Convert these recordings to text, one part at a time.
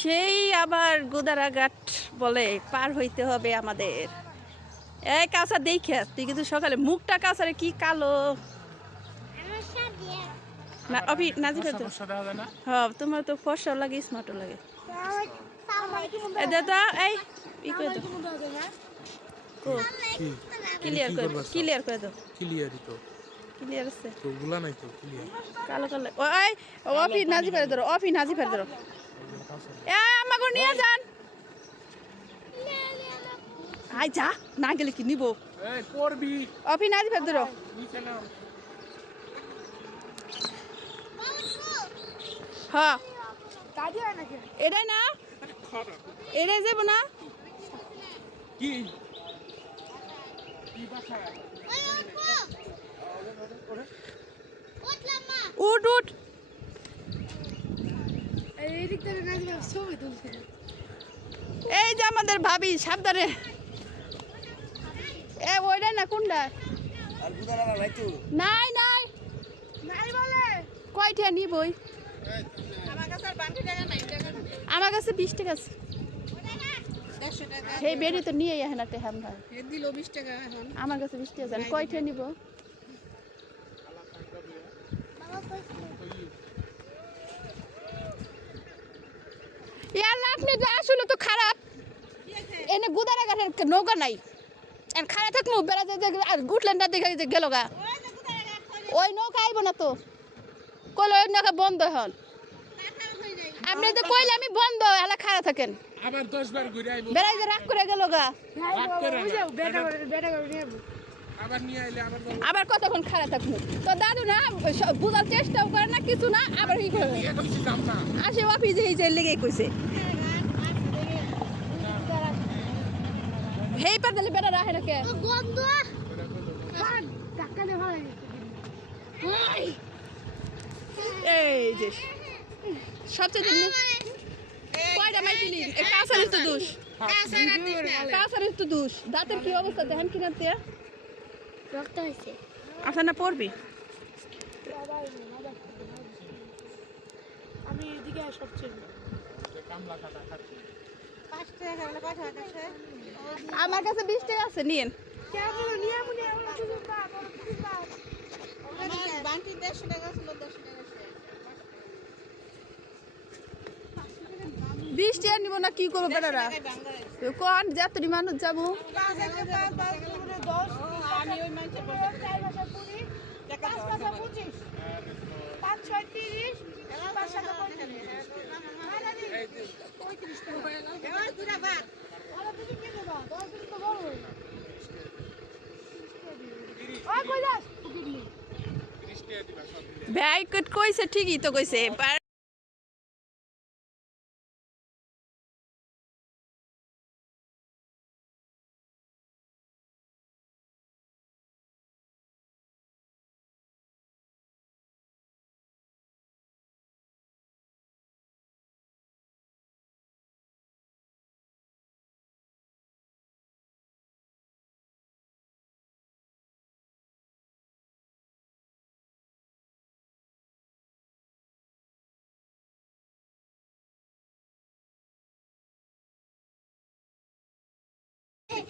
সেই আবার গোদারাঘাট বলে পার হইতে হবে আমাদের। এই কাঁচা দেখে তুই কিন্তু সকালে মুখটা কাঁচারে কি কালো। না অভি হ্যাঁ তোমার তো ফর্সাও লাগে স্মার্টও লাগে। এই দে এই ই করে দাও ক্লিয়ার করে ক্লিয়ার করে দাও ক্লিয়ারই তো। ক্লিয়ার আছে। তো ওগুলা নাই তো ক্লিয়ার কালো কালো। ওই অফি নাজি ফেলে ধরো অফি নাজি ফেলে ধরো। এ আমাকে নিয়ে যান। আই যা না গেলে কি নিব? এই করবি। অফি নাজি ফেলে ধরো। হ্যাঁ এটাই না? এটাই যাব না? কি? কি উঠ উঠ। এই যে আমাদের ভাবি সাবধানে। এ ওইটাই না কোনটা? আর নাই নাই নাই। কয়টা নিবই? আমার কাছে বিশ টাকা আছে। সেই বেরি তো নিয়ে আহে না টেহাম ভাই দিল বিশ টাকা আমার কাছে বিশ টাকা কয়টা নিব? ইয়াল্লা আপনি তো আসলে তো খারাপ। এনে গুদারা গাছের নৌকা নাই। আর খারাপ থাকব বেড়াতে যে- আর না দেখে যে গেল গা। ওই নৌকা আইব না তো। কইলে ওই নৌকা বন্ধ হন। আপনি তো কইলে আমি বন্ধ এলা খারাপ থাকেন। আবার দশ বার ঘুরে আইবো। বেড়াই রাগ করে গেল গা। রাগ করে বেটা বেটা। আবার নিয়ে আইলে আবার বলব, আবার কতক্ষণ খারাপ থাকব? তো দাদু না সব বুঝার চেষ্টাও করে না কিছু না আবার ই করে। না। আসে অফিসে এই যে লেগে কইছে। হেই পার দিলে বেড়া রাখে ভালো লাগে। এই যে সবচেয়ে দিন কয়টা মাই দিলি? কাঁচারের তো দোষ। কাঁচারের তো দোষ। দাঁতের কি অবস্থা? দেখেন কিনা দিয়ে রক্ত হয়েছে। আচ্ছা না পড়বি? আমি এদিকে সবচেয়ে আমার কাছে বিশ টাকা আছে নিন বান্টি নিয়ে টাকা ছিল পাবো বিশ টাকা নিব না কি করব বেড়ারা কোন যাত্রী মানুষ যাব? আমি ওই মানুষের চার মাসে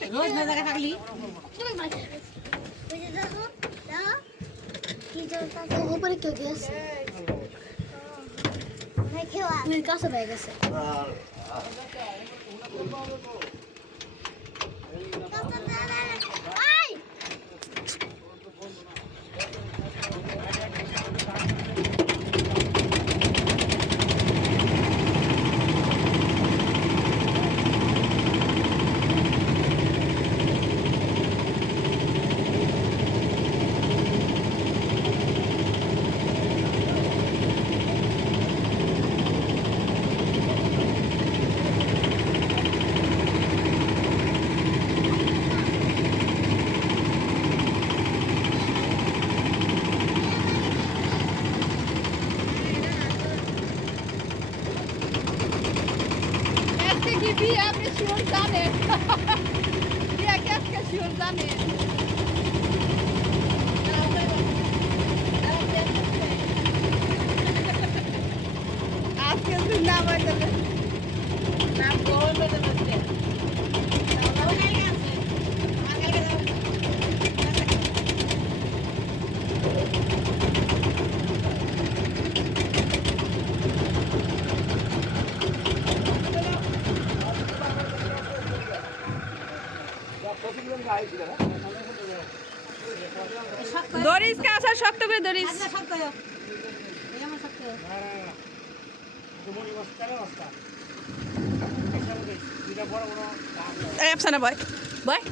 ঠিকই না কইছে থাকলি? উপরে কেউ গেছে কাছে পেয়ে গেছে। আজকে কি বিয়ে আপনি শিওর জানেন বিয়ে কে আজকে শিওর জানেন আজকে যদি না হয় তাহলে দরিস কাছে শক্ত করে দরিস এই আফসানা বয় বয়।